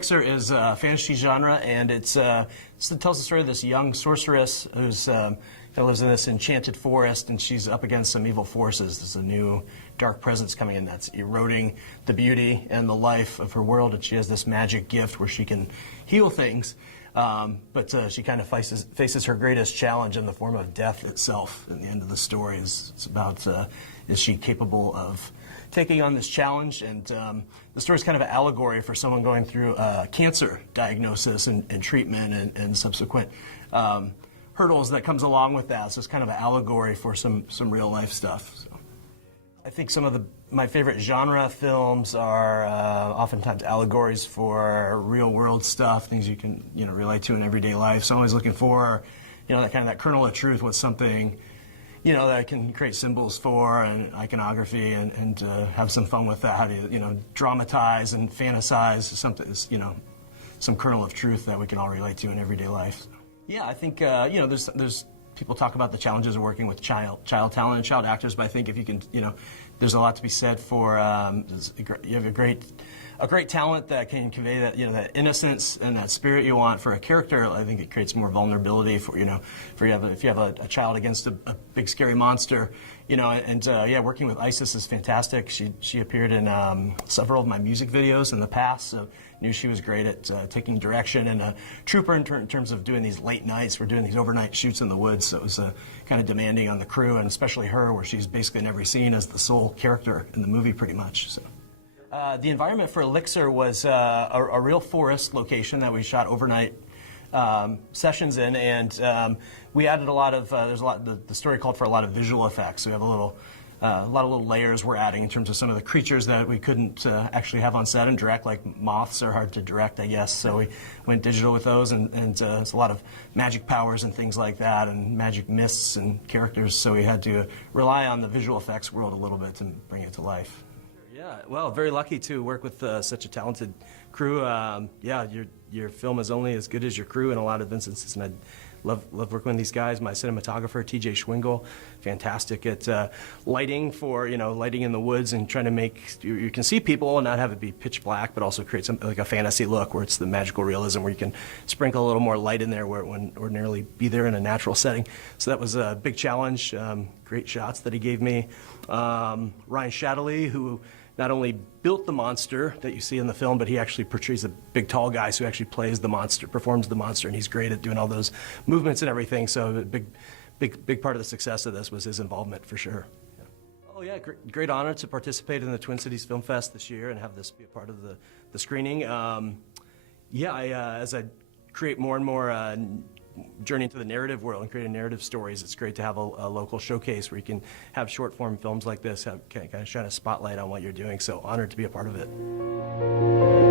Elixir is a fantasy genre, and it tells the story of this young sorceress who's lives in this enchanted forest, and she's up against some evil forces. There's a new dark presence coming in that's eroding the beauty and the life of her world, and she has this magic gift where she can heal things. But she kind of faces her greatest challenge in the form of death itself. And the end of the story it's about is she capable of taking on this challenge? And the story is kind of an allegory for someone going through a cancer diagnosis and treatment and subsequent hurdles that comes along with that. So it's kind of an allegory for some real life stuff. So I think some of my favorite genre films are oftentimes allegories for real world stuff, things you can relate to in everyday life. So I'm always looking for that kernel of truth. What's something that I can create symbols for and iconography and have some fun with that. How do you dramatize and fantasize something, some kernel of truth that we can all relate to in everyday life. Yeah, I think there's people talk about the challenges of working with child talent and child actors, but I think if you can, there's a lot to be said for you have a great talent that can convey that that innocence and that spirit you want for a character. I think it creates more vulnerability for if you have a child against a big scary monster, working with Isis is fantastic. She appeared in several of my music videos in the past, so knew she was great at taking direction, and a trooper in terms of doing these late nights. We're doing these overnight shoots in the woods, so it was kind of demanding on the crew, and especially her, where she's basically in every scene as the sole character in the movie pretty much. So. The environment for Elixir was a real forest location that we shot overnight sessions in, and we added a lot of, the story called for a lot of visual effects. So we have a lot of little layers we're adding in terms of some of the creatures that we couldn't actually have on set and direct, like moths are hard to direct, I guess. So we went digital with those, and it's a lot of magic powers and things like that, and magic mists and characters. So we had to rely on the visual effects world a little bit and bring it to life. Yeah, well, very lucky to work with such a talented crew. Your film is only as good as your crew in a lot of instances, and I love working with these guys. My cinematographer, TJ Schwingle, fantastic at lighting lighting in the woods and trying to make you can see people and not have it be pitch black, but also create something like a fantasy look where it's the magical realism, where you can sprinkle a little more light in there where it wouldn't ordinarily be there in a natural setting. So that was a big challenge. Great shots that he gave me. Ryan Shadley, who not only built the monster that you see in the film, but he actually portrays a big, tall guy who actually plays the monster, performs the monster, and he's great at doing all those movements and everything. So a big part of the success of this was his involvement, for sure. Yeah. Oh yeah, great honor to participate in the Twin Cities Film Fest this year and have this be a part of the screening. As I create more and more journey into the narrative world and creating narrative stories, it's great to have a local showcase where you can have short form films like this, kind of shine a spotlight on what you're doing. So honored to be a part of it.